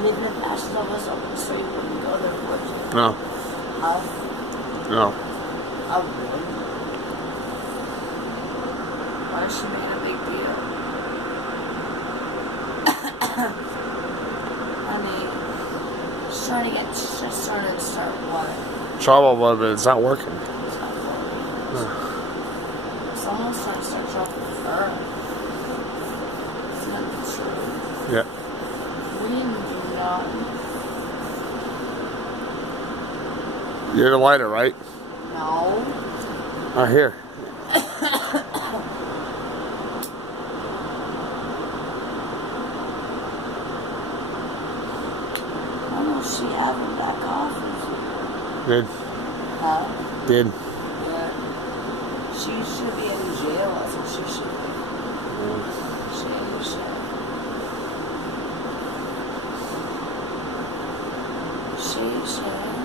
And even if Ashley's was open, so you wouldn't go there, would you? No. Huh? No. I would. Why is she making a big deal? Honey, she's trying to get just started to start what? Trouble, but it's not working. It's not working. Someone's trying to start trouble with her. It's not true. Yeah. We do not. You're the lighter, right? No. Right here. I don't know if she ever back off. Did. Huh? Did. Yeah. She should be in jail. That's what she should be. She should.